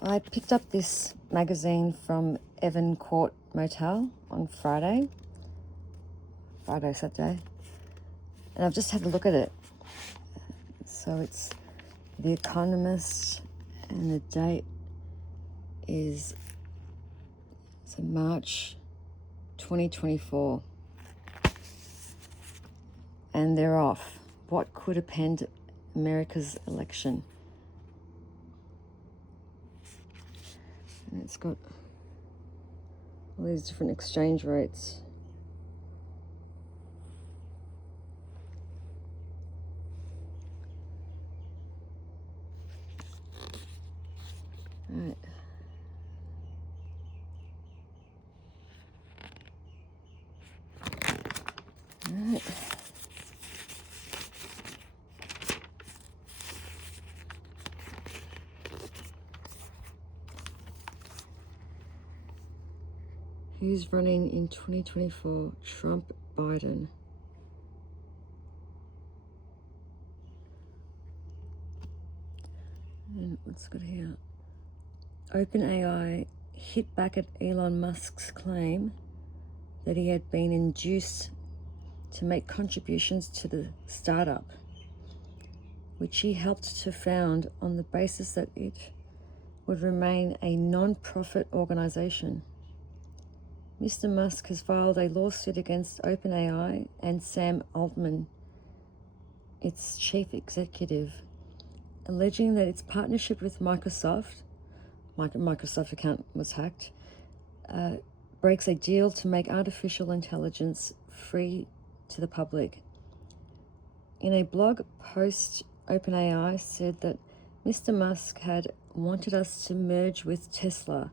I picked up this magazine from Evan Court Motel on Saturday, and I've just had a look at it. So it's The Economist, and the date is March 2024, and they're off. What could append America's election? And it's got all these different exchange rates. All right. All right. Who's running in 2024? Trump, Biden. And what's got here? OpenAI hit back at Elon Musk's claim that he had been induced to make contributions to the startup, which he helped to found on the basis that it would remain a non-profit organization. Mr. Musk has filed a lawsuit against OpenAI and Sam Altman, its chief executive, alleging that its partnership with Microsoft account was hacked, breaks a deal to make artificial intelligence free to the public. In a blog post, OpenAI said that Mr. Musk had wanted us to merge with Tesla,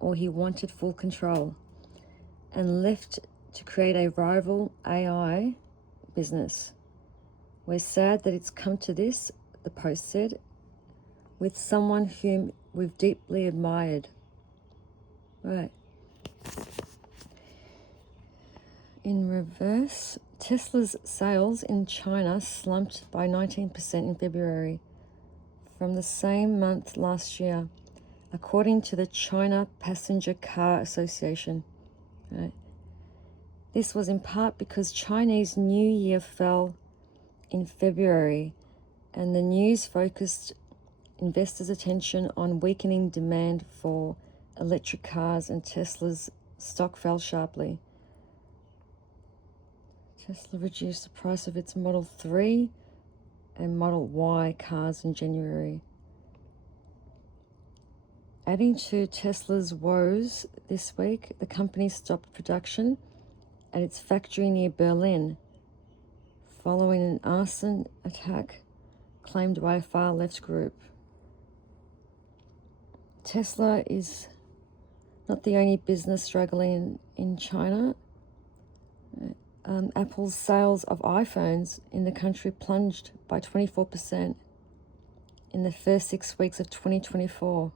or he wanted full control, and left to create a rival AI business. We're sad that it's come to this, the post said, with someone whom we've deeply admired. Right. In reverse, Tesla's sales in China slumped by 19% in February from the same month last year, according to the China Passenger Car Association. Right. This was in part because Chinese New Year fell in February, and the news focused investors' attention on weakening demand for electric cars, and Tesla's stock fell sharply. Tesla reduced the price of its Model 3 and Model Y cars in January. Adding to Tesla's woes this week, the company stopped production at its factory near Berlin following an arson attack claimed by a far-left group. Tesla is not the only business struggling in China. Apple's sales of iPhones in the country plunged by 24% in the first 6 weeks of 2024.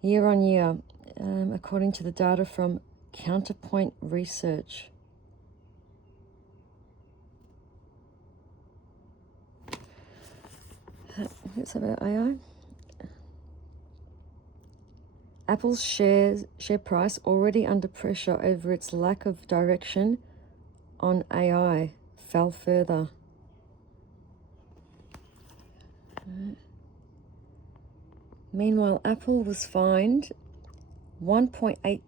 Year on year, according to the data from Counterpoint Research. It's about AI. Apple's share price, already under pressure over its lack of direction on AI, fell further. Right. Meanwhile, Apple was fined £1.8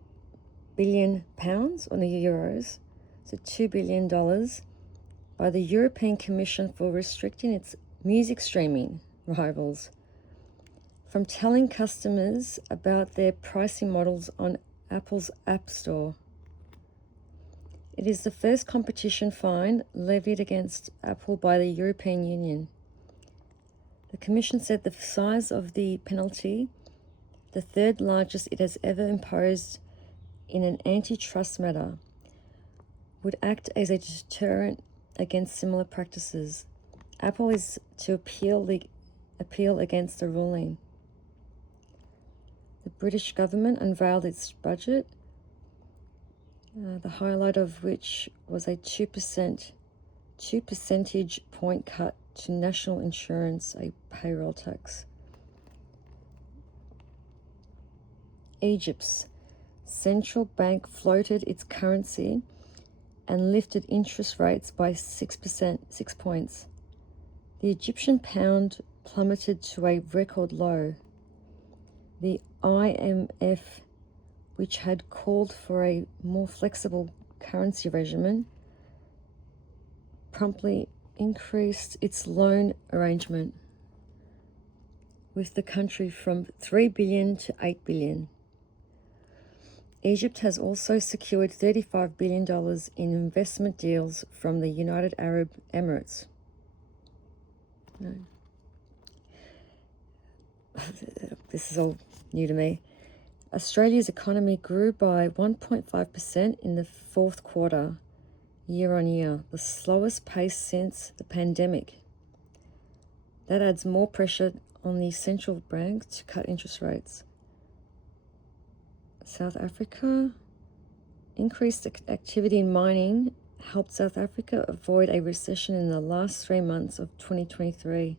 billion, or the euros, so $2 billion, by the European Commission for restricting its music streaming rivals from telling customers about their pricing models on Apple's App Store. It is the first competition fine levied against Apple by the European Union. The Commission said the size of the penalty, the third largest it has ever imposed in an antitrust matter, would act as a deterrent against similar practices. Apple is to appeal against the ruling. The British government unveiled its budget, the highlight of which was a 2 percentage point cut to national insurance, a payroll tax. Egypt's central bank floated its currency and lifted interest rates by 6 points. The Egyptian pound plummeted to a record low. The IMF, which had called for a more flexible currency regimen, promptly increased its loan arrangement with the country from $3 billion to $8 billion. Egypt has also secured $35 billion in investment deals from the United Arab Emirates. No. This is all new to me. Australia's economy grew by 1.5% in the fourth quarter, year on year, the slowest pace since the pandemic. That adds more pressure on the central bank to cut interest rates. South Africa, increased activity in mining helped South Africa avoid a recession in the last 3 months of 2023,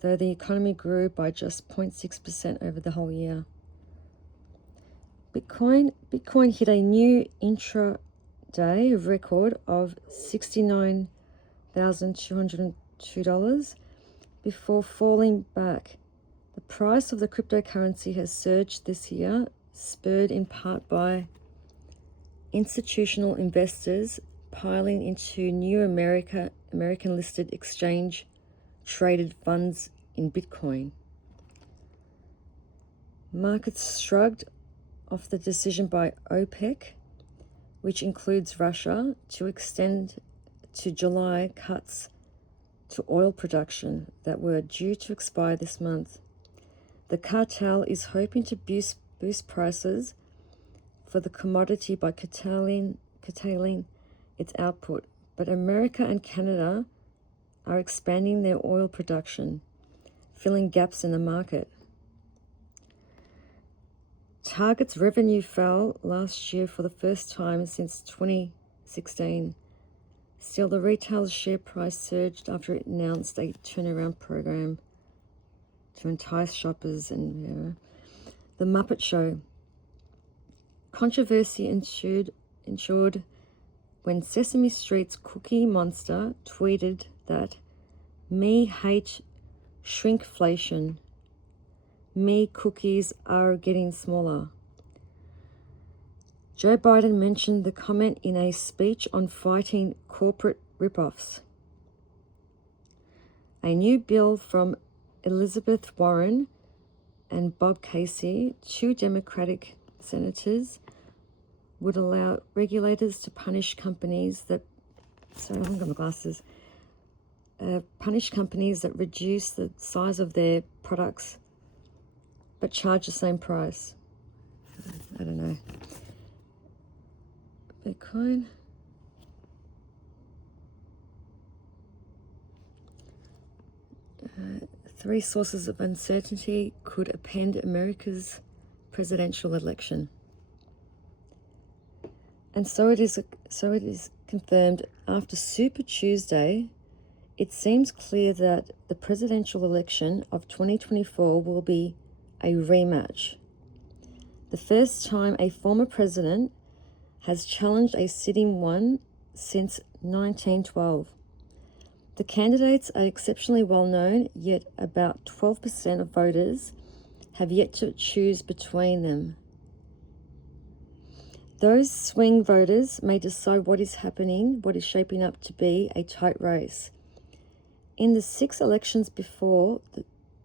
though the economy grew by just 0.6% over the whole year. Bitcoin hit a new intra-day record of $69,202 before falling back. The price of the cryptocurrency has surged this year, spurred in part by institutional investors piling into new American-listed exchange-traded funds in Bitcoin. Markets shrugged off the decision by OPEC, which includes Russia, to extend to July cuts to oil production that were due to expire this month. The cartel is hoping to boost prices for the commodity by curtailing its output, but America and Canada are expanding their oil production, filling gaps in the market. Target's revenue fell last year for the first time since 2016. Still, the retailer's share price surged after it announced a turnaround program to entice shoppers. And The Muppet Show. Controversy ensued when Sesame Street's Cookie Monster tweeted that "Me hate shrinkflation. Me cookies are getting smaller." Joe Biden mentioned the comment in a speech on fighting corporate ripoffs. A new bill from Elizabeth Warren and Bob Casey, 2 Democratic senators, would allow regulators to punish companies that reduce the size of their products but charge the same price. I don't know. Bitcoin. Three sources of uncertainty could upend America's presidential election. And so it is confirmed after Super Tuesday. It seems clear that the presidential election of 2024 will be a rematch. The first time a former president has challenged a sitting one since 1912. The candidates are exceptionally well known, yet about 12% of voters have yet to choose between them. Those swing voters may decide what is shaping up to be a tight race. In the 6 elections before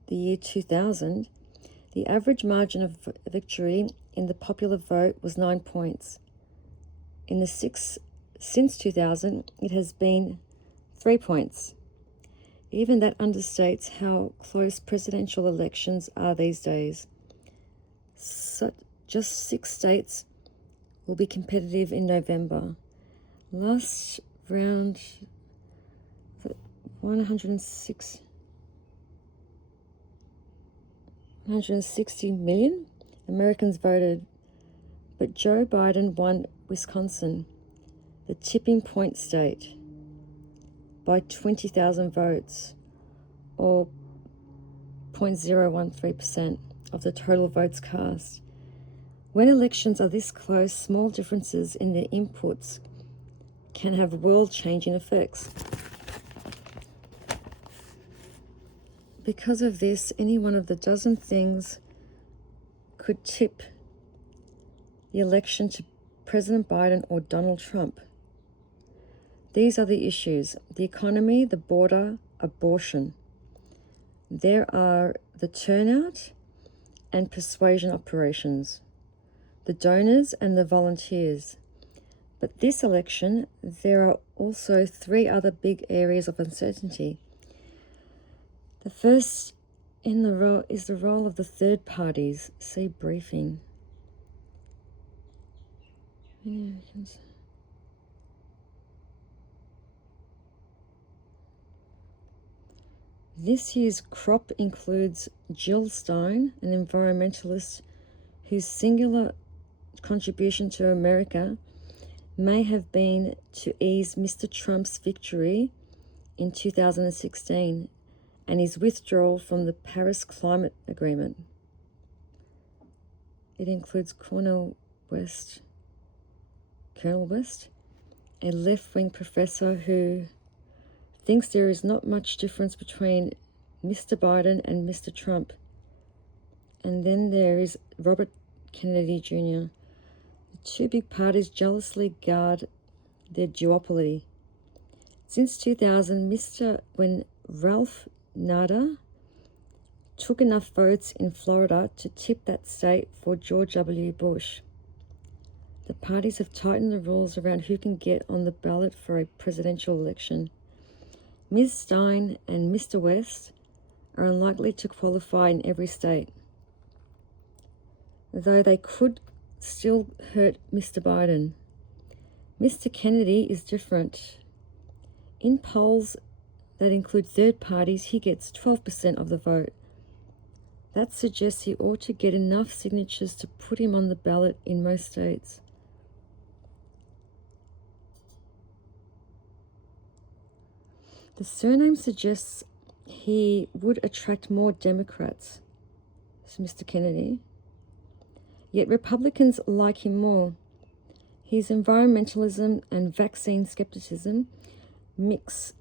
the year 2000, the average margin of victory in the popular vote was 9 points. In the 6 since 2000, it has been 3 points. Even that understates how close presidential elections are these days. So just 6 states will be competitive in November. Last round, 160 million Americans voted, but Joe Biden won Wisconsin, the tipping point state, by 20,000 votes, or 0.013%. of the total votes cast. When elections are this close, small differences in their inputs can have world-changing effects. Because of this, any one of the dozen things could tip the election to President Biden or Donald Trump. These are the issues: the economy, the border, abortion. There are the turnout and persuasion operations, the donors and the volunteers. But this election, there are also three other big areas of uncertainty. The first in the role is the role of the third parties. See briefing. This year's crop includes Jill Stein, an environmentalist whose singular contribution to America may have been to ease Mr. Trump's victory in 2016 and his withdrawal from the Paris Climate Agreement. It includes Colonel West, a left-wing professor who thinks there is not much difference between Mr. Biden and Mr. Trump. And then there is Robert Kennedy Jr. The two big parties jealously guard their duopoly. Since 2000, when Ralph Nader took enough votes in Florida to tip that state for George W. Bush, the parties have tightened the rules around who can get on the ballot for a presidential election. Ms. Stein and Mr. West are unlikely to qualify in every state, though they could still hurt Mr. Biden. Mr. Kennedy is different. In polls that include third parties, he gets 12% of the vote. That suggests he ought to get enough signatures to put him on the ballot in most states. The surname suggests he would attract more Democrats, so Mr. Kennedy. Yet Republicans like him more. His environmentalism and vaccine skepticism mix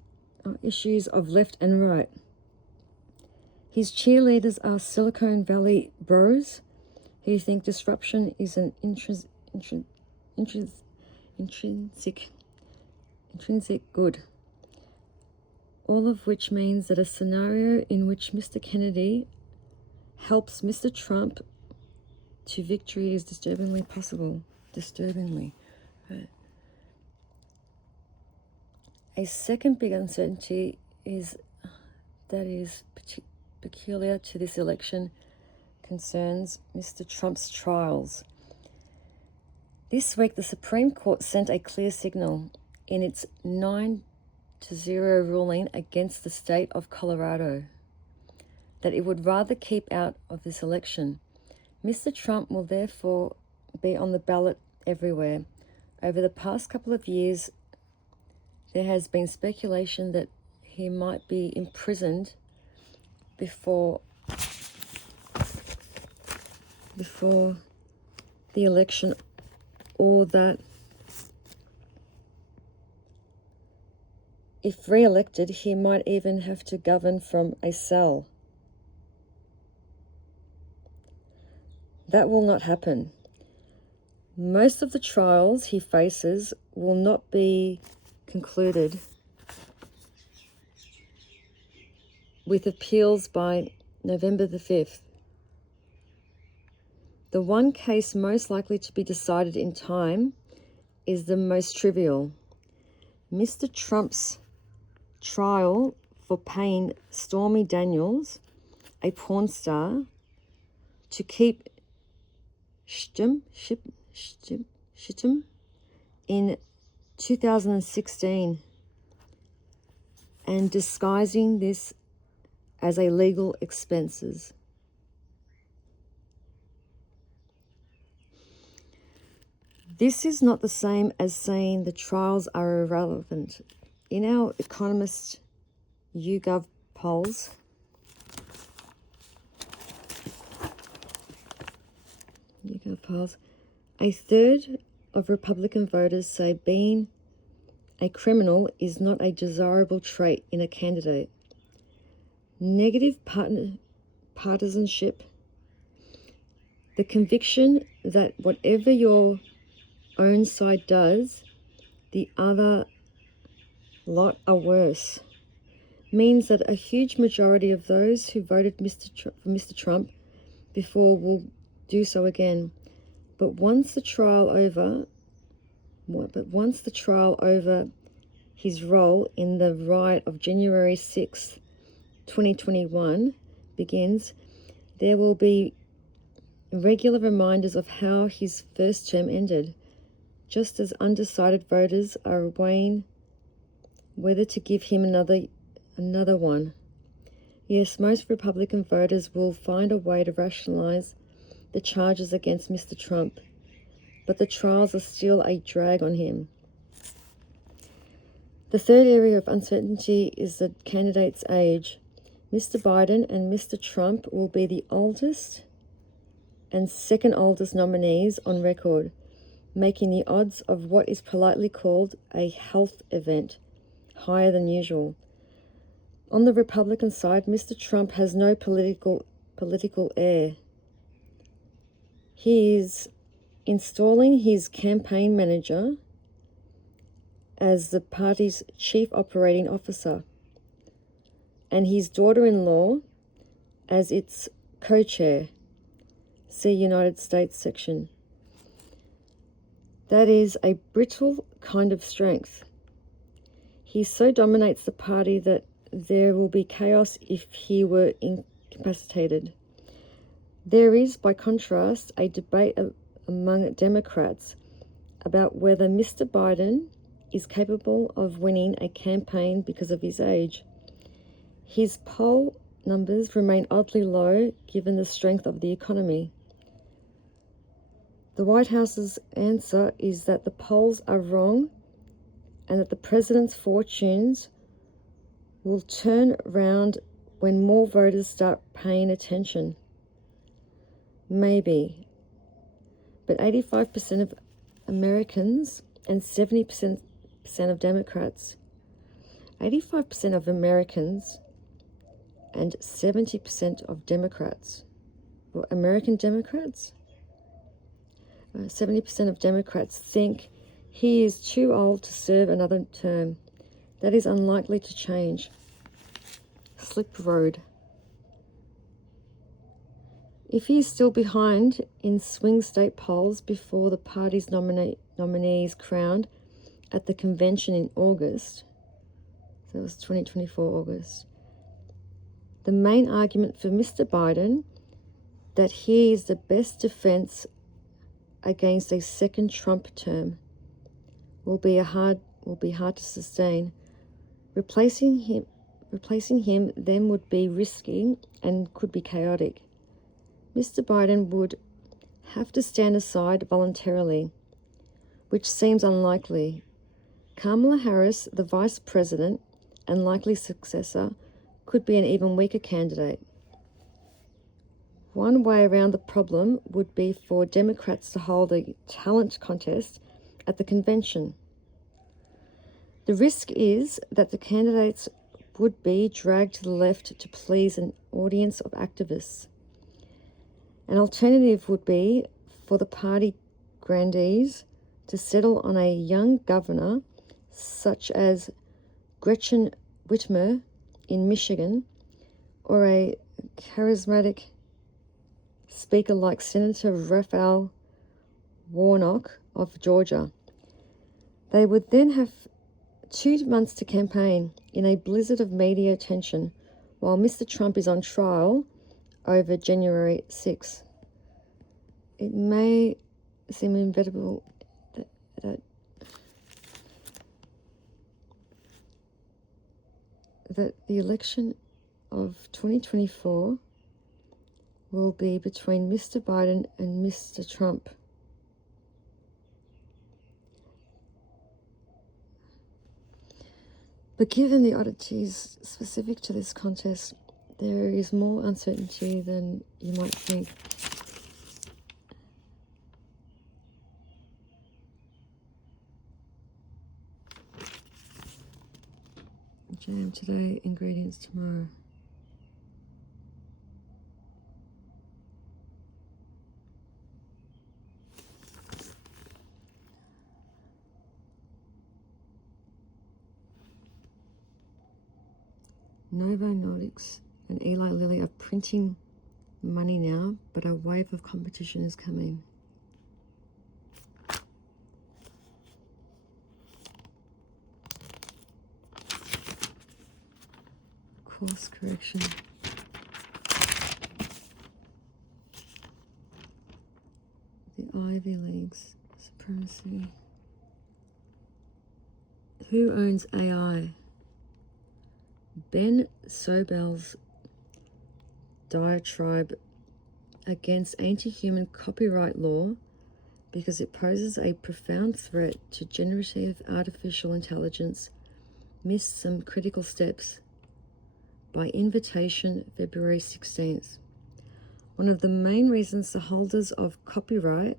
issues of left and right. His cheerleaders are Silicon Valley bros who think disruption is an intrinsic good. All of which means that a scenario in which Mr. Kennedy helps Mr. Trump to victory is disturbingly possible. Right. A second big uncertainty that is peculiar to this election concerns Mr. Trump's trials. This week, the Supreme Court sent a clear signal in its 9-0 ruling against the state of Colorado that it would rather keep out of this election. Mr. Trump will therefore be on the ballot everywhere. Over the past couple of years, there has been speculation that he might be imprisoned before the election, or that if re-elected, he might even have to govern from a cell. That will not happen. Most of the trials he faces will not be concluded with appeals by November the 5th. The one case most likely to be decided in time is the most trivial. Mr. Trump's trial for paying Stormy Daniels, a porn star, to keep Shittum in 2016 and disguising this as a legal expenses. This is not the same as saying the trials are irrelevant. In our Economist YouGov polls, X-Files, a third of Republican voters say being a criminal is not a desirable trait in a candidate. Negative partisanship, the conviction that whatever your own side does, the other lot are worse, means that a huge majority of those who voted for Mr. Trump before will do so again. But once the trial over his role in the riot of January 6th, 2021 begins, there will be regular reminders of how his first term ended, just as undecided voters are weighing whether to give him another one. Yes, most Republican voters will find a way to rationalize the charges against Mr. Trump, but the trials are still a drag on him. The third area of uncertainty is the candidate's age. Mr. Biden and Mr. Trump will be the oldest and second oldest nominees on record, making the odds of what is politely called a health event higher than usual. On the Republican side, Mr. Trump has no political air. He is installing his campaign manager as the party's chief operating officer, and his daughter-in-law as its co-chair. See United States section. That is a brittle kind of strength. He so dominates the party that there will be chaos if he were incapacitated. There is, by contrast, a debate among Democrats about whether Mr. Biden is capable of winning a campaign because of his age. His poll numbers remain oddly low given the strength of the economy. The White House's answer is that the polls are wrong and that the president's fortunes will turn around when more voters start paying attention. Maybe. But 85% of Americans and 70% of Democrats, 85% of Americans and 70% of Democrats, well, American Democrats, 70% of Democrats think he is too old to serve another term. That is unlikely to change. Slip road. If he is still behind in swing state polls before the party's nominees crowned at the convention in August, so it was 2024 August, the main argument for Mr. Biden that he is the best defense against a second Trump term will be hard to sustain. Replacing him then would be risky and could be chaotic. Mr. Biden would have to stand aside voluntarily, which seems unlikely. Kamala Harris, the vice president and likely successor, could be an even weaker candidate. One way around the problem would be for Democrats to hold a talent contest at the convention. The risk is that the candidates would be dragged to the left to please an audience of activists. An alternative would be for the party grandees to settle on a young governor such as Gretchen Whitmer in Michigan or a charismatic speaker like Senator Raphael Warnock of Georgia. They would then have 2 months to campaign in a blizzard of media attention while Mr. Trump is on trial over January 6th. It may seem inevitable that the election of 2024 will be between Mr. Biden and Mr. Trump. But given the oddities specific to this contest, there is more uncertainty than you might think. Jam today, ingredients tomorrow. Novo Nordics and Eli Lilly are printing money now, but a wave of competition is coming. Course correction. The Ivy League's supremacy. Who owns AI? Ben Sobel's diatribe against anti-human copyright law because it poses a profound threat to generative artificial intelligence missed some critical steps. By invitation, February 16th. One of the main reasons the holders of copyright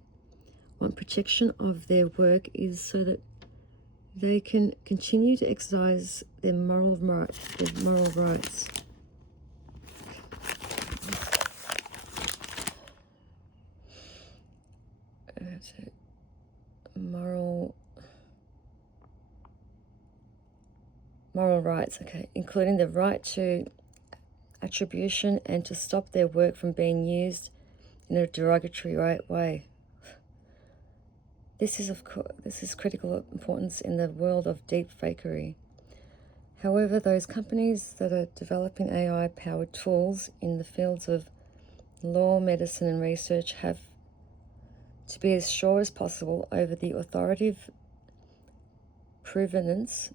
want protection of their work is so that they can continue to exercise their moral rights. Moral rights, okay, including the right to attribution and to stop their work from being used in a derogatory way. This is critical importance in the world of deep fakery. However, those companies that are developing AI-powered tools in the fields of law, medicine, and research have to be as sure as possible over the authoritative provenance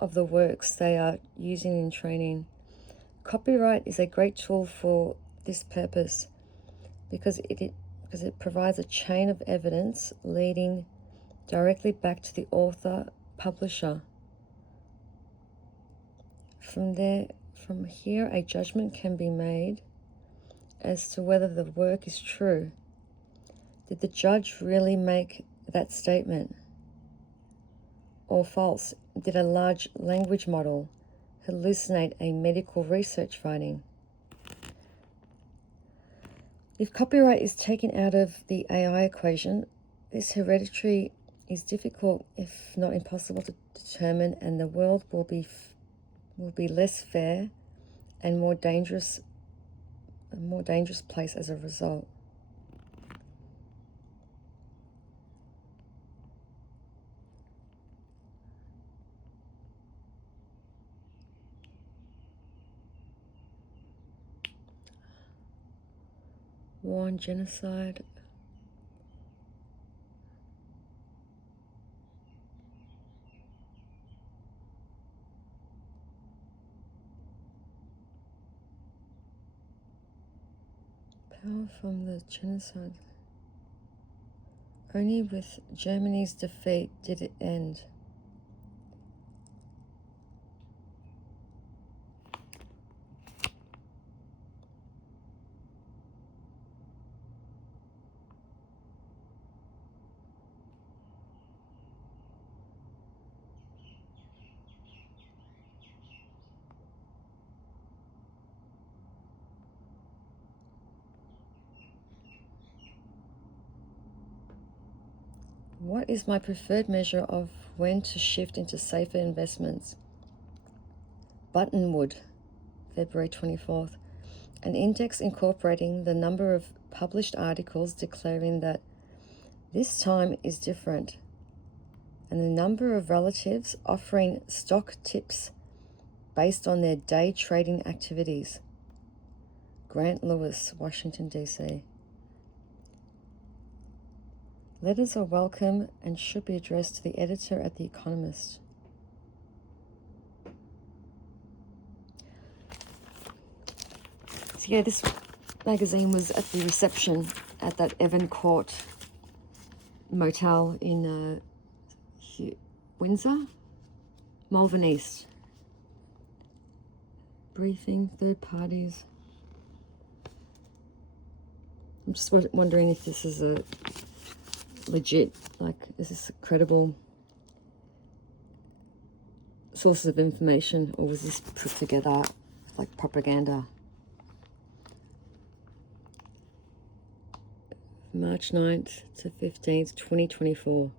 of the works they are using in training. Copyright is a great tool for this purpose because it provides a chain of evidence leading directly back to the author, publisher. From here, a judgment can be made as to whether the work is true. Did the judge really make that statement? Or false? Did a large language model hallucinate a medical research finding? If copyright is taken out of the AI equation, this heredity is difficult, if not impossible, to determine, and the world will be less fair and a more dangerous place as a result. War and genocide. Power from the genocide. Only with Germany's defeat did it end. What is my preferred measure of when to shift into safer investments? Buttonwood, February 24th. An index incorporating the number of published articles declaring that this time is different, and the number of relatives offering stock tips based on their day trading activities. Grant Lewis, Washington, D.C. Letters are welcome and should be addressed to the editor at The Economist. So yeah, this magazine was at the reception at that Evan Court motel in Windsor, Malvern East. Briefing, third parties. I'm just wondering if this is a legit, like, is this a credible sources of information, or was this put together like propaganda? March 9th to 15th, 2024.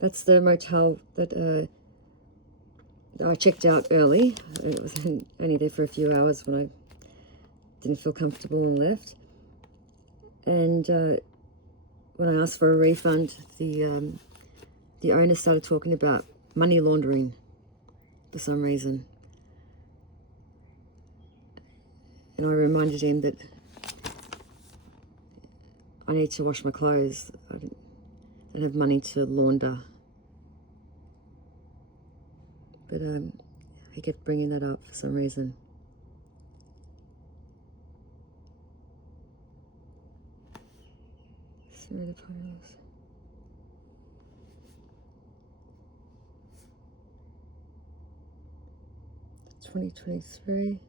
That's the motel that I checked out early. It was only there for a few hours when I didn't feel comfortable and left. And when I asked for a refund, the owner started talking about money laundering for some reason. And I reminded him that I need to wash my clothes. I don't have money to launder. But he kept bringing that up for some reason. Sorry, the photos. It's 2023.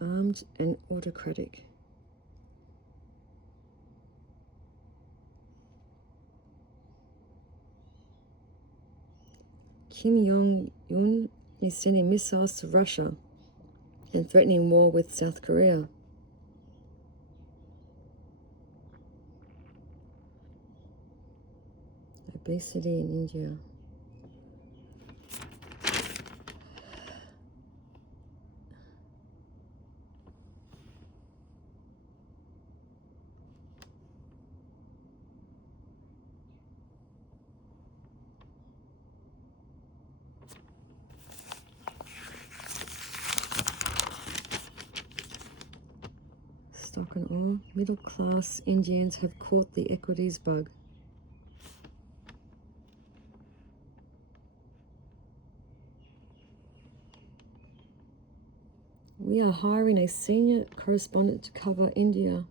Armed and autocratic. Kim Jong-un is sending missiles to Russia and threatening war with South Korea. Obesity in India. Stock and all. Middle-class Indians have caught the equities bug. We are hiring a senior correspondent to cover India.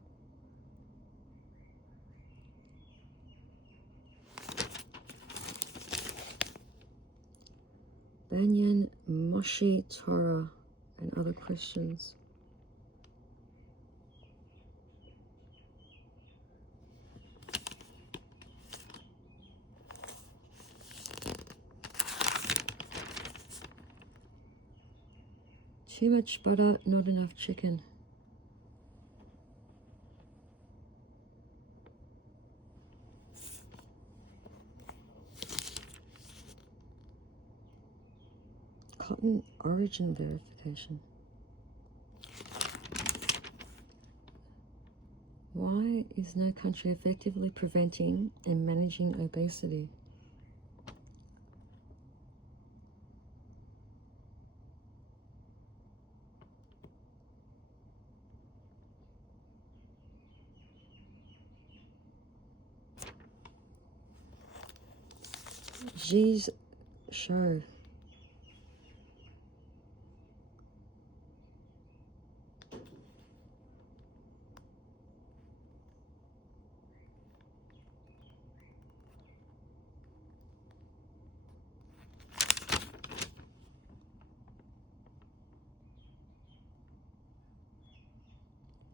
Banyan, Moshi, Torah, and other questions. Too much butter, not enough chicken. Cotton origin verification. Why is no country effectively preventing and managing obesity? Xi's show.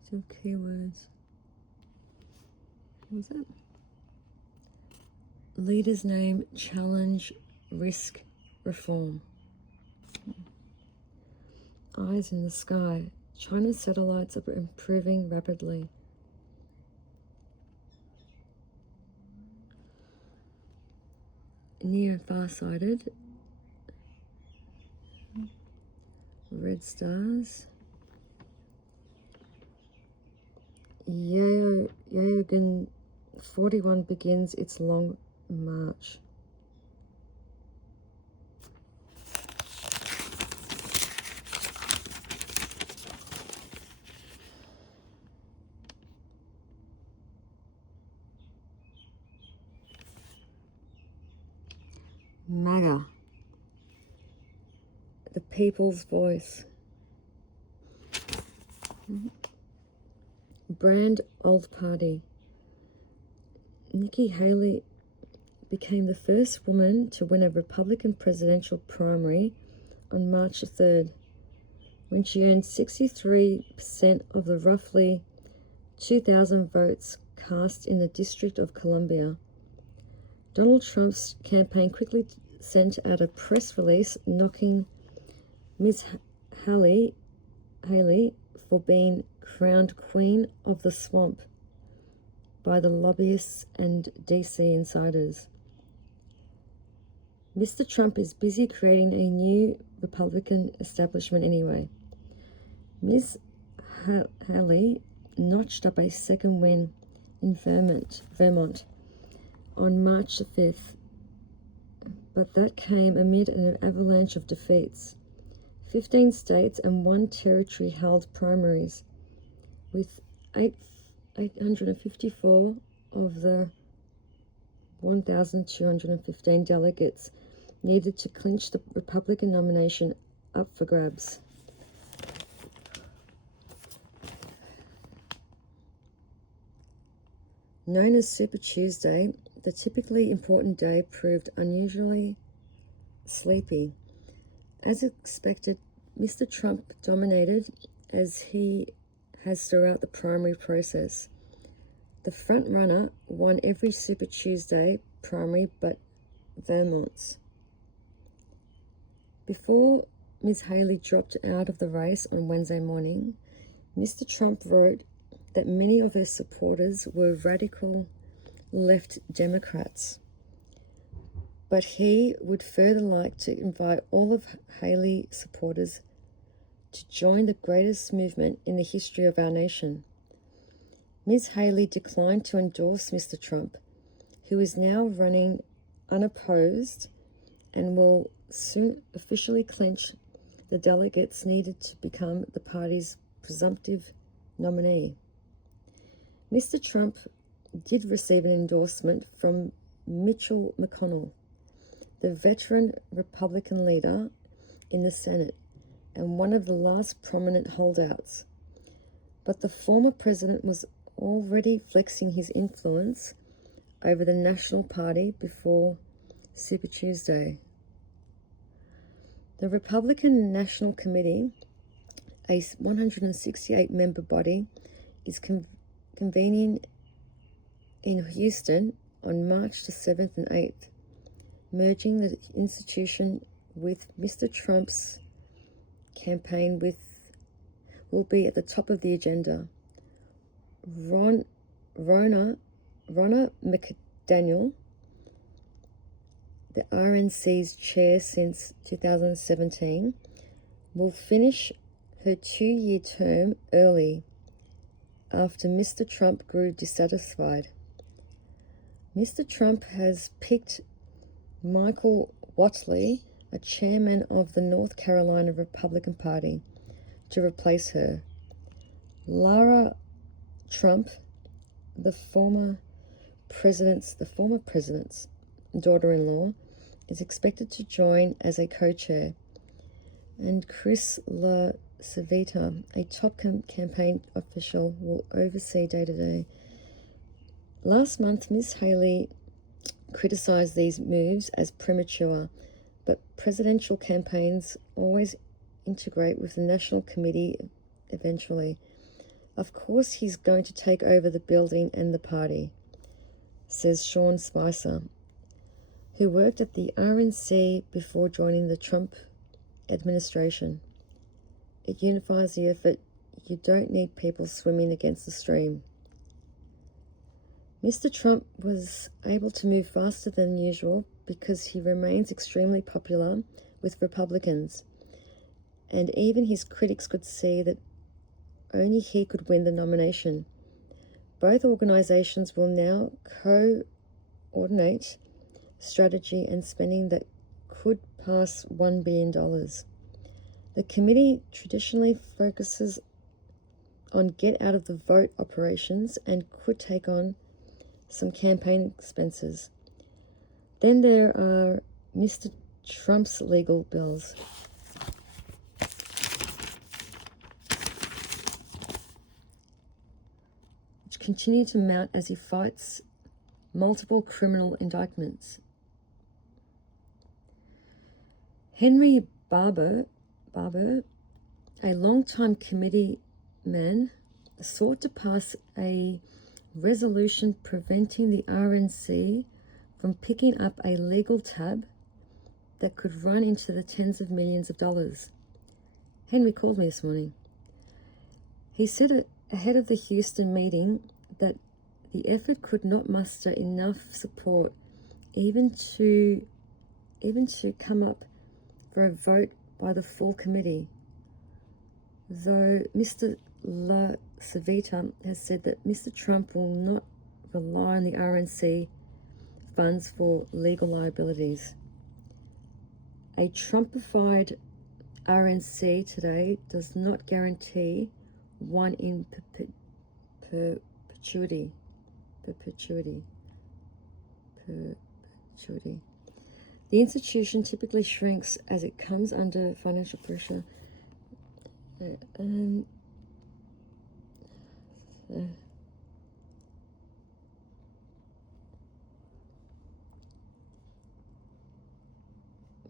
Some keywords. What was it? Leader's name, challenge, risk, reform. Eyes in the sky. China's satellites are improving rapidly. Near far-sighted. Red stars. Yaogan 41 begins its long march. MAGA, the people's voice. Brand old party. Nikki Haley became the first woman to win a Republican presidential primary on March 3rd, when she earned 63% of the roughly 2,000 votes cast in the District of Columbia. Donald Trump's campaign quickly sent out a press release knocking Ms. Haley for being crowned Queen of the Swamp by the lobbyists and DC insiders. Mr. Trump is busy creating a new Republican establishment anyway. Ms. Haley notched up a second win in Vermont on March 5th, but that came amid an avalanche of defeats. 15 states and 1 territory held primaries, with 854 of the 1,215 delegates needed to clinch the Republican nomination up for grabs. Known as Super Tuesday, the typically important day proved unusually sleepy. As expected, Mr. Trump dominated as he has throughout the primary process. The front-runner won every Super Tuesday primary but Vermont's. Before Ms. Haley dropped out of the race on Wednesday morning, Mr. Trump wrote that many of her supporters were radical left Democrats, but he would further like to invite all of Haley's supporters to join the greatest movement in the history of our nation. Ms. Haley declined to endorse Mr. Trump, who is now running unopposed and will soon officially clinch the delegates needed to become the party's presumptive nominee. Mr. Trump did receive an endorsement from Mitchell McConnell, the veteran Republican leader in the Senate and one of the last prominent holdouts. But the former president was already flexing his influence over the National Party before Super Tuesday. The Republican National Committee, a 168-member body, is convening in Houston on March the 7th and 8th, merging the institution with Mr. Trump's campaign will be at the top of the agenda. Ronna McDaniel, the RNC's chair since 2017, will finish her 2-year term early after Mr. Trump grew dissatisfied. Mr. Trump has picked Michael Whatley, a chairman of the North Carolina Republican Party, to replace her. Lara Trump, the former president's daughter-in-law, is expected to join as a co-chair, and Chris LaCivita, a top campaign official, will oversee day-to-day. Last month, Ms. Haley criticized these moves as premature, but presidential campaigns always integrate with the National Committee eventually. Of course he's going to take over the building and the party, says Sean Spicer, who worked at the RNC before joining the Trump administration. It unifies the effort. You don't need people swimming against the stream. Mr. Trump was able to move faster than usual because he remains extremely popular with Republicans, and even his critics could see that only he could win the nomination. Both organizations will now coordinate strategy and spending that could pass $1 billion. The committee traditionally focuses on get-out-of-the-vote operations and could take on some campaign expenses. Then there are Mr. Trump's legal bills. Which continue to mount as he fights multiple criminal indictments. Henry Barber, a longtime committeeman, sought to pass a resolution preventing the RNC from picking up a legal tab that could run into the tens of millions of dollars. Henry called me this morning. He said ahead of the Houston meeting that the effort could not muster enough support even to come up for a vote by the full committee, though Mr. La Civita has said that Mr. Trump will not rely on the RNC funds for legal liabilities. A Trumpified RNC today does not guarantee one in perpetuity. The institution typically shrinks as it comes under financial pressure.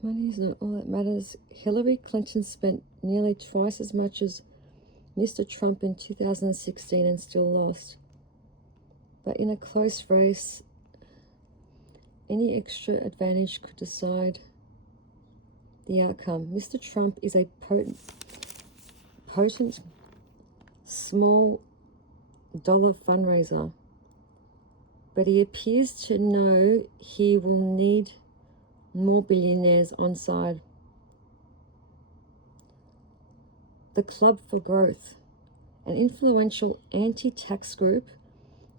Money is not all that matters. Hillary Clinton spent nearly twice as much as Mr. Trump in 2016 and still lost. But in a close race, any extra advantage could decide the outcome. Mr. Trump is a potent small dollar fundraiser, but he appears to know he will need more billionaires on side. The Club for Growth, an influential anti-tax group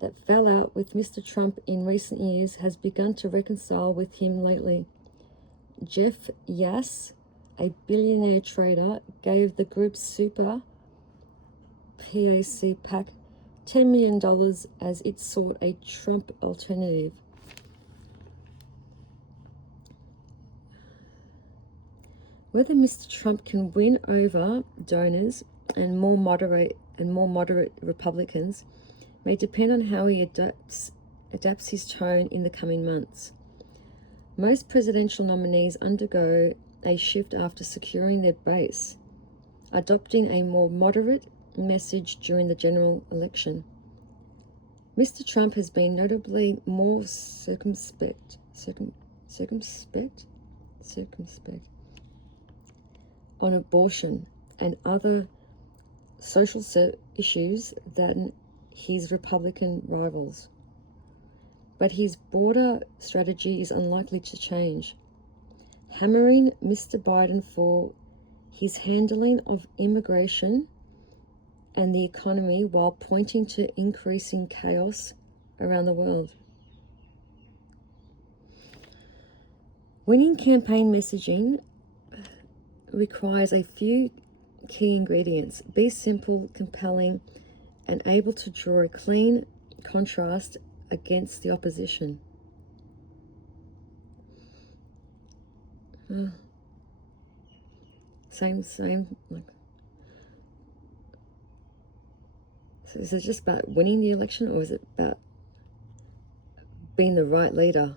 that fell out with Mr. Trump in recent years, has begun to reconcile with him lately. Jeff Yass, a billionaire trader, gave the group's super PAC $10 million as it sought a Trump alternative. Whether Mr. Trump can win over donors and more moderate Republicans may depend on how he adapts his tone in the coming months. Most presidential nominees undergo a shift after securing their base, adopting a more moderate message during the general election. Mr. Trump has been notably more circumspect on abortion and other social issues than his Republican rivals. But his border strategy is unlikely to change, hammering Mr. Biden for his handling of immigration and the economy while pointing to increasing chaos around the world. Winning campaign messaging requires a few key ingredients. Be simple, compelling, and able to draw a clean contrast against the opposition. Same. Like, so is it just about winning the election, or is it about being the right leader?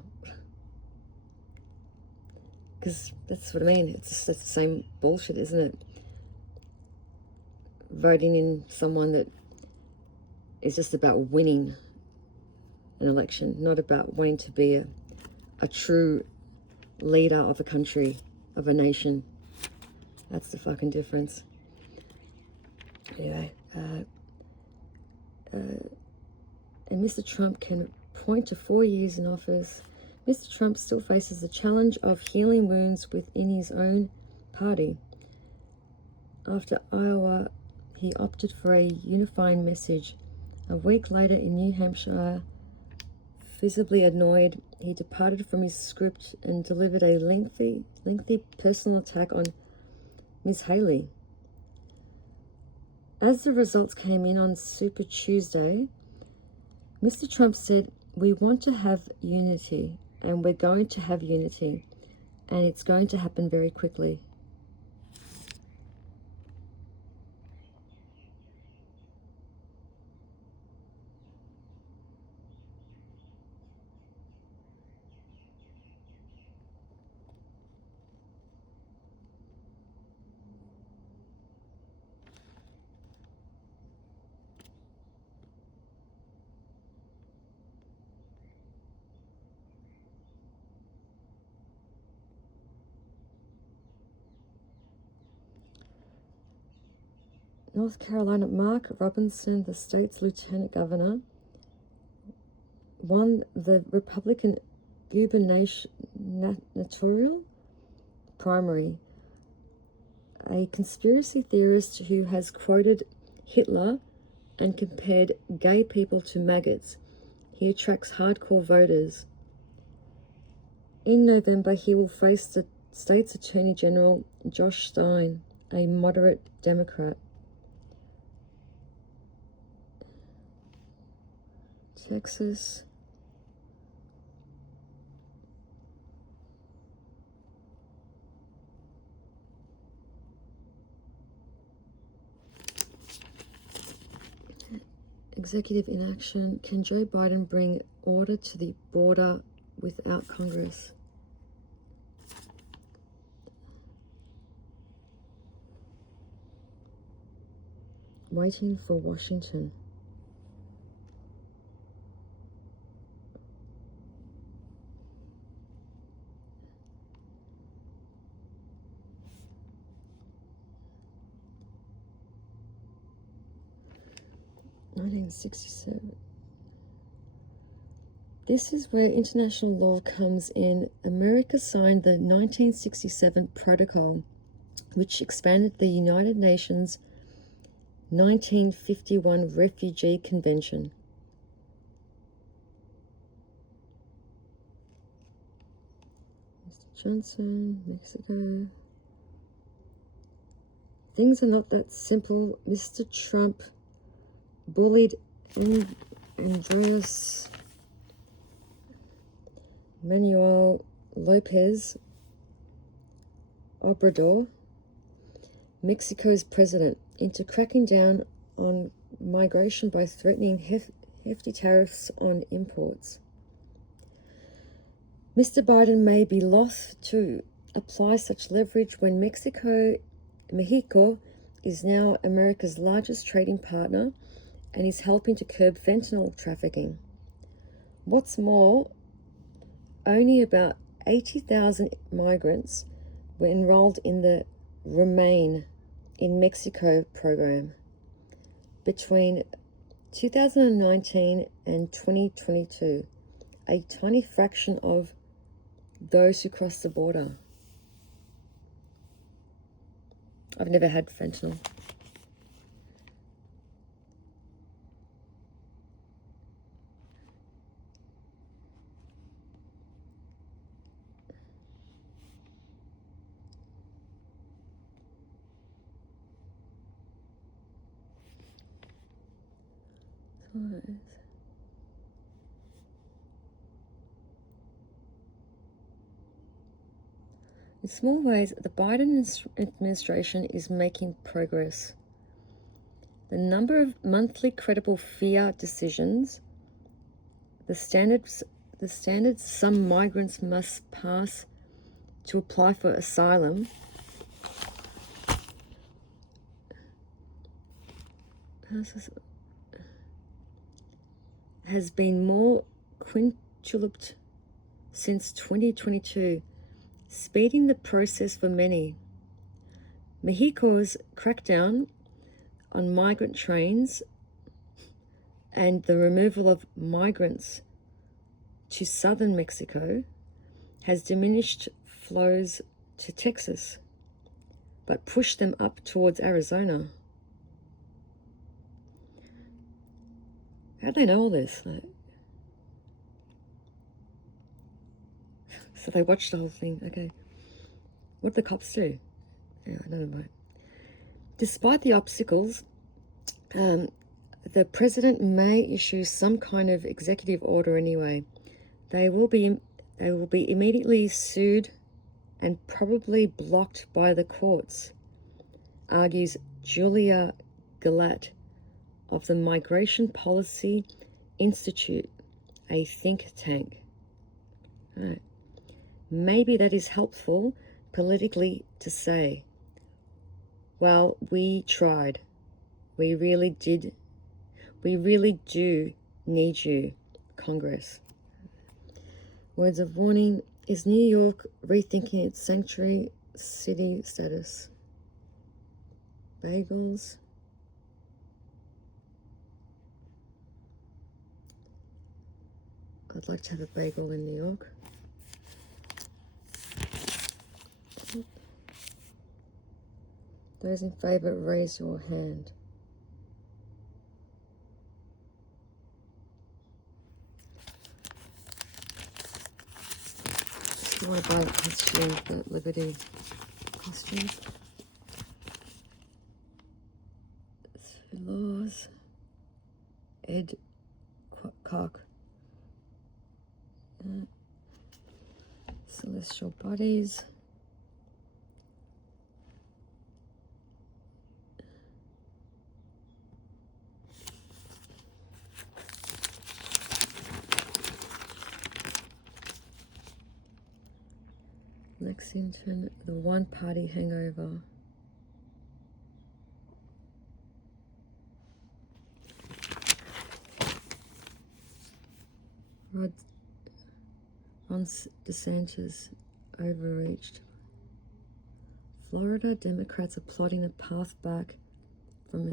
Because that's what I mean. It's the same bullshit, isn't it? Voting in someone that is just about winning an election, not about wanting to be a true leader of a country, of a nation. That's the fucking difference. Anyway, and Mr. Trump can point to 4 years in office. Mr. Trump still faces the challenge of healing wounds within his own party. After Iowa, he opted for a unifying message. A week later in New Hampshire, visibly annoyed, he departed from his script and delivered a lengthy personal attack on Ms. Haley. As the results came in on Super Tuesday, Mr. Trump said, "We want to have unity, and we're going to have unity, and it's going to happen very quickly." North Carolina, Mark Robinson, the state's lieutenant governor, won the Republican gubernatorial primary. A conspiracy theorist who has quoted Hitler and compared gay people to maggots. He attracts hardcore voters. In November, he will face the state's Attorney General Josh Stein, a moderate Democrat. Texas. Executive inaction. Can Joe Biden bring order to the border without Congress? Waiting for Washington. (1967). This is where international law comes in. America signed the 1967 Protocol, which expanded the United Nations 1951 Refugee Convention. Mr. Johnson, Mexico. Things are not that simple. Mr. Trump bullied Andres Manuel Lopez Obrador, Mexico's president, into cracking down on migration by threatening hefty tariffs on imports. Mr. Biden may be loath to apply such leverage when Mexico is now America's largest trading partner and is helping to curb fentanyl trafficking. What's more, only about 80,000 migrants were enrolled in the Remain in Mexico program between 2019 and 2022, a tiny fraction of those who cross the border. I've never had fentanyl. In small ways, the Biden administration is making progress. The number of monthly credible fiat decisions, the standards some migrants must pass to apply for asylum, has been more quintupled since 2022, speeding the process for many. Mexico's crackdown on migrant trains and the removal of migrants to southern Mexico has diminished flows to Texas, but pushed them up towards Arizona. How'd they know all this? So they watched the whole thing. Okay. What did the cops do? Yeah, I don't know. Despite the obstacles, the president may issue some kind of executive order anyway. They will be immediately sued and probably blocked by the courts, argues Julia Galat of the Migration Policy Institute, a think tank. Right. Maybe that is helpful politically to say, well, we tried. We really did. We really do need you, Congress. Words of warning. Is New York rethinking its sanctuary city status? Bagels. I'd like to have a bagel in New York. Those in favour, raise your hand. Do I buy the costume, the Liberty costume? Laws. Ed Cock. Celestial bodies. Lexington, the one-party hangover. Ron DeSantis overreached. Florida Democrats are plotting a path back from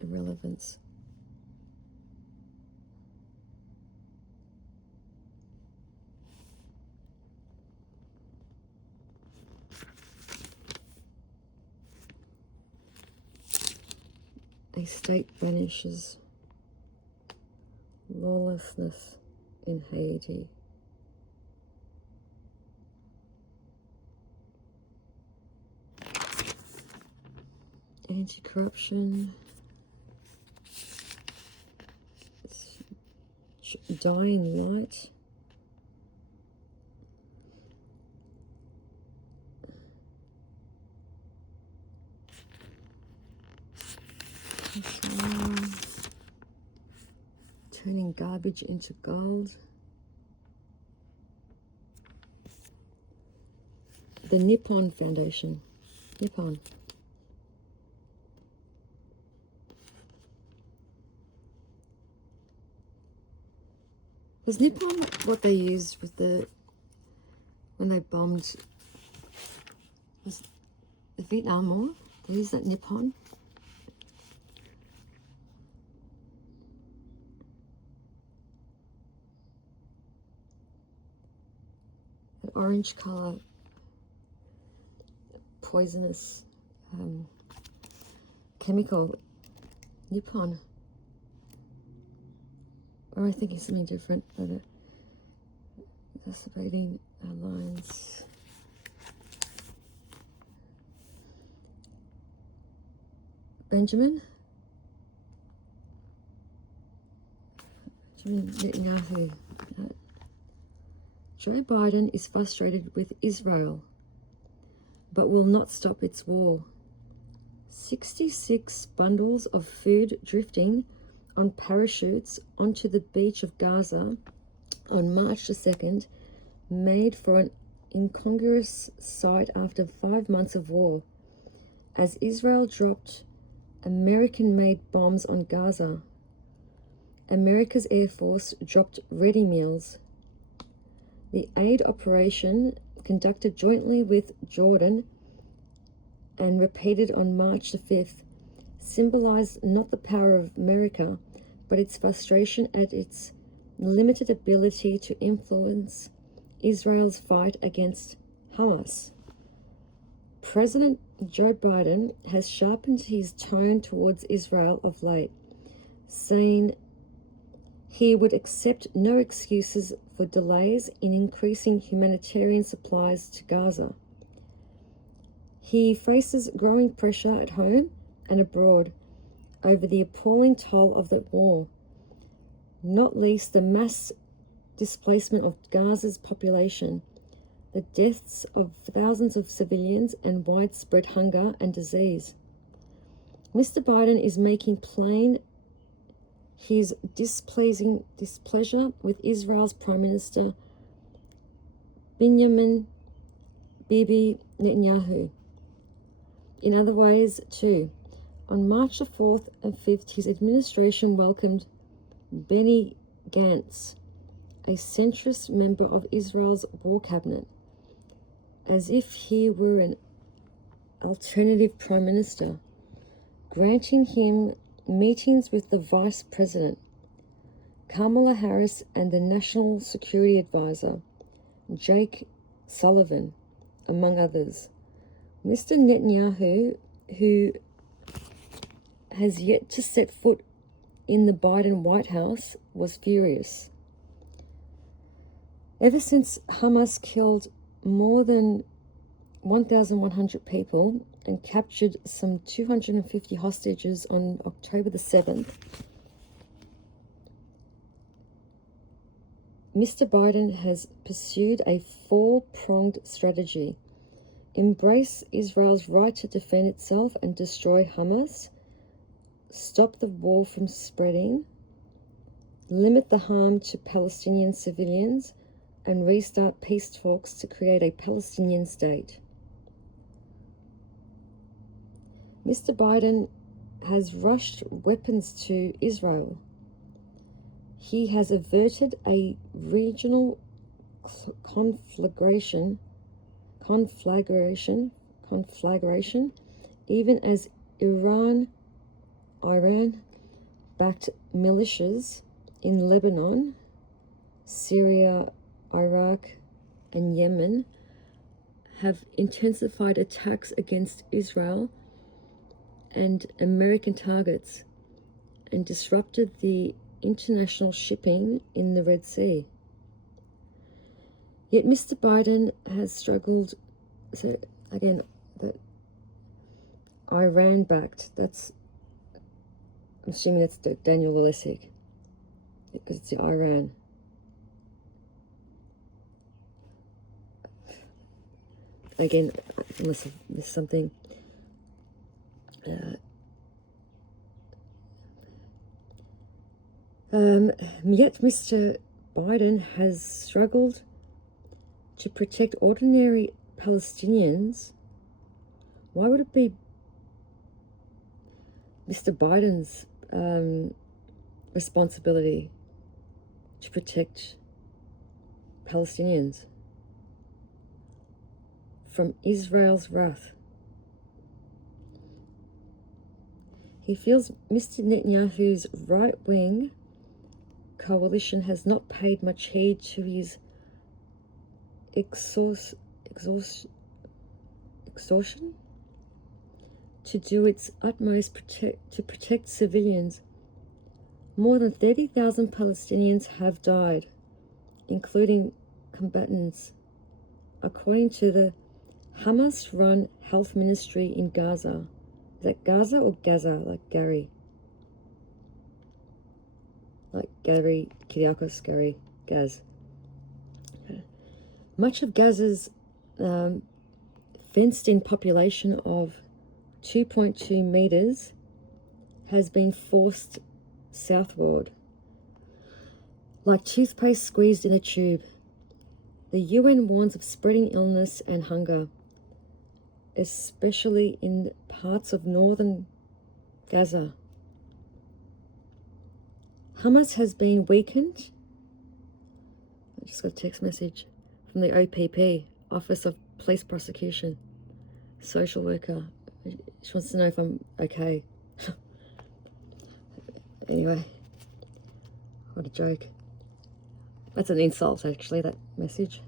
irrelevance. A state banishes lawlessness in Haiti. Anti-corruption. Dying light. Turning garbage into gold. The Nippon Foundation. Nippon. Was Nippon what they used with when they bombed was the Vietnam War? They used that Nippon. That orange colour, poisonous chemical, Nippon. Or I think it's something different, but exacerbating our lines. Benjamin Netanyahu. Joe Biden is frustrated with Israel, but will not stop its war. 66 bundles of food drifting on parachutes onto the beach of Gaza on March the 2nd made for an incongruous sight after 5 months of war, as Israel dropped American-made bombs on Gaza. America's Air Force dropped ready meals. The aid operation, conducted jointly with Jordan and repeated on March the 5th, symbolized not the power of America, but its frustration at its limited ability to influence Israel's fight against Hamas. President Joe Biden has sharpened his tone towards Israel of late, saying he would accept no excuses for delays in increasing humanitarian supplies to Gaza. He faces growing pressure at home and abroad over the appalling toll of the war, not least the mass displacement of Gaza's population, the deaths of thousands of civilians, and widespread hunger and disease. Mr. Biden is making plain his displeasure with Israel's Prime Minister Benjamin Bibi Netanyahu. In other ways, too, on March the 4th and 5th, his administration welcomed Benny Gantz, a centrist member of Israel's war cabinet, as if he were an alternative prime minister, granting him meetings with the vice president. Kamala Harris and the National Security Advisor, Jake Sullivan, among others. Mr. Netanyahu, who has yet to set foot in the Biden White House, was furious. Ever since Hamas killed more than 1,100 people and captured some 250 hostages on October the 7th, Mr. Biden has pursued a four-pronged strategy: embrace Israel's right to defend itself and destroy Hamas, stop the war from spreading, limit the harm to Palestinian civilians, and restart peace talks to create a Palestinian state. Mr. Biden has rushed weapons to Israel. He has averted a regional conflagration, even as Iran-backed militias in Lebanon, Syria, Iraq, and Yemen have intensified attacks against Israel and American targets and disrupted the international shipping in the Red Sea. Yet Mr. Biden has struggled. So again, that Iran-backed, I'm assuming that's Daniel Walesic, because it's the Iran. Again, unless I missed something. Yet Mr. Biden has struggled to protect ordinary Palestinians. Why would it be Mr. Biden's responsibility to protect Palestinians from Israel's wrath? He feels Mr. Netanyahu's right-wing coalition has not paid much heed to his extortion to do its utmost to protect civilians. More than 30,000 Palestinians have died, including combatants, according to the Hamas-run health ministry in Gaza. Is that Gaza or Gaza, like Gary? Like Gary Kyriakos, Gary, Gaz. Okay. Much of Gaza's fenced-in population of 2.2 meters has been forced southward, like toothpaste squeezed in a tube. The UN warns of spreading illness and hunger, especially in parts of northern Gaza. Hamas has been weakened. I just got a text message from the OPP, Office of Police Prosecution, social worker. She wants to know if I'm okay. Anyway, what a joke. That's an insult, actually, that message.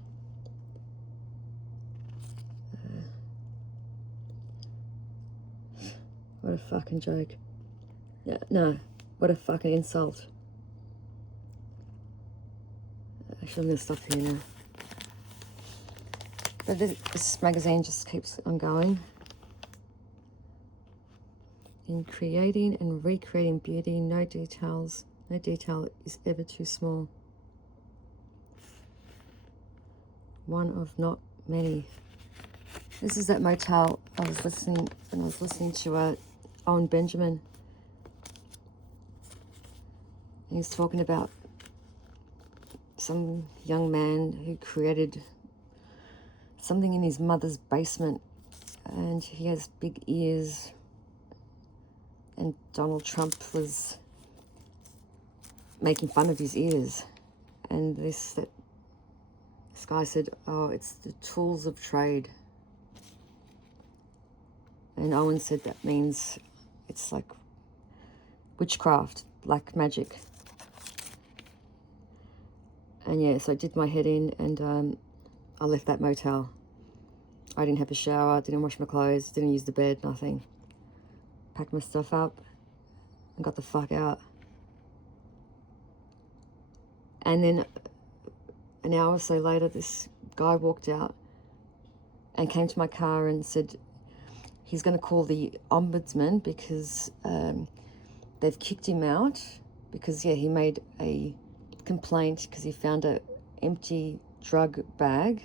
What a fucking joke. No, what a fucking insult. Actually, I'm going to stop here now. But this magazine just keeps on going. In creating and recreating beauty, no detail is ever too small. One of not many. This is that motel I was listening to Owen Benjamin. And he's talking about some young man who created something in his mother's basement, and he has big ears, and Donald Trump was making fun of his ears, and this guy said, oh, it's the tools of trade. And Owen said that means it's like witchcraft, black magic. And yeah, so I did my head in, and I left that motel. I didn't have a shower, didn't wash my clothes, didn't use the bed, nothing. Packed my stuff up and got the fuck out. And then an hour or so later, this guy walked out and came to my car and said he's going to call the ombudsman because they've kicked him out because, yeah, he made a complaint because he found a empty drug bag,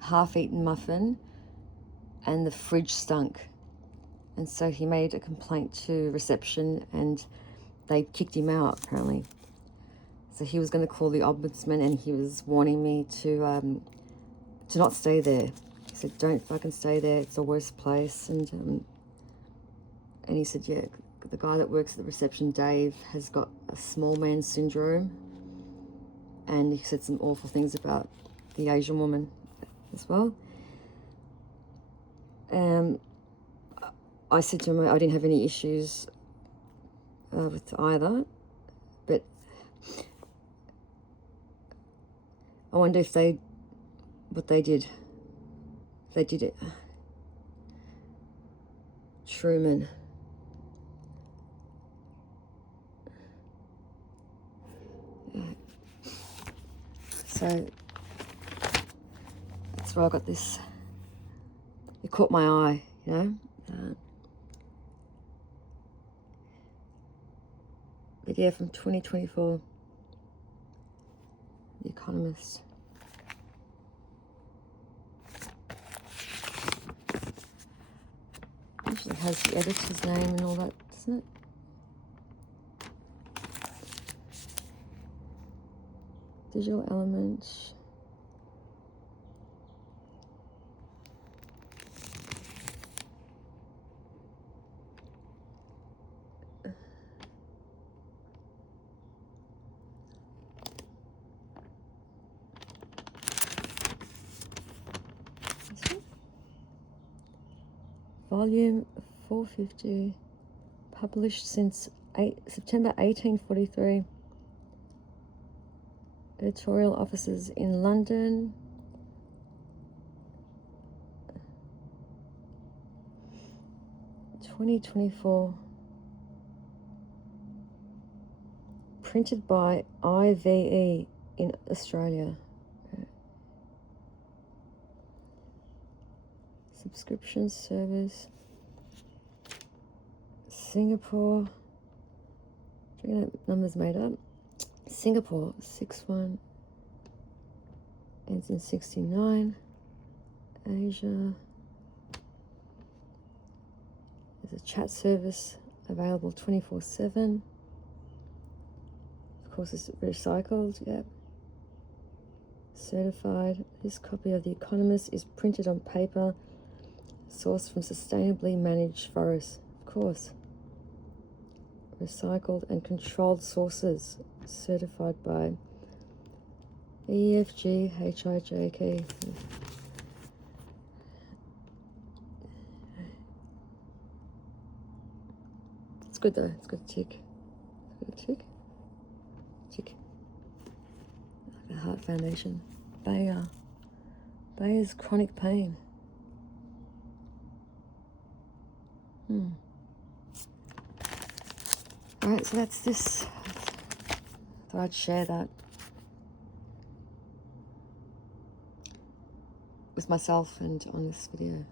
half-eaten muffin, and the fridge stunk. And so he made a complaint to reception and they kicked him out, apparently. So he was going to call the ombudsman and he was warning me to not stay there. He said, don't fucking stay there, it's the worst place. And he said, yeah, the guy that works at the reception, Dave, has got a small man syndrome. And he said some awful things about the Asian woman as well. I said to him I didn't have any issues with either, but I wonder if what they did it. Truman. Yeah. So that's where I got this. It caught my eye, you know. But yeah, from 2024, The Economist. Usually has the editor's name and all that, doesn't it? Digital Elements. Volume 450, published since September 1843. Editorial offices in London. (2024). Printed by IVE in Australia. Subscription service. Singapore. I think that number's made up. Singapore 61 ends in 69. Asia. There's a chat service available 24/7. Of course, it's recycled. Yep. Certified. This copy of The Economist is printed on paper, sourced from sustainably managed forests. Of course. Recycled and controlled sources, certified by EFGHIJK. It's good though, it's got a tick. Tick. Like the Heart Foundation. Bayer's chronic pain. Alright, so that's this. Thought I'd share that with myself and on this video.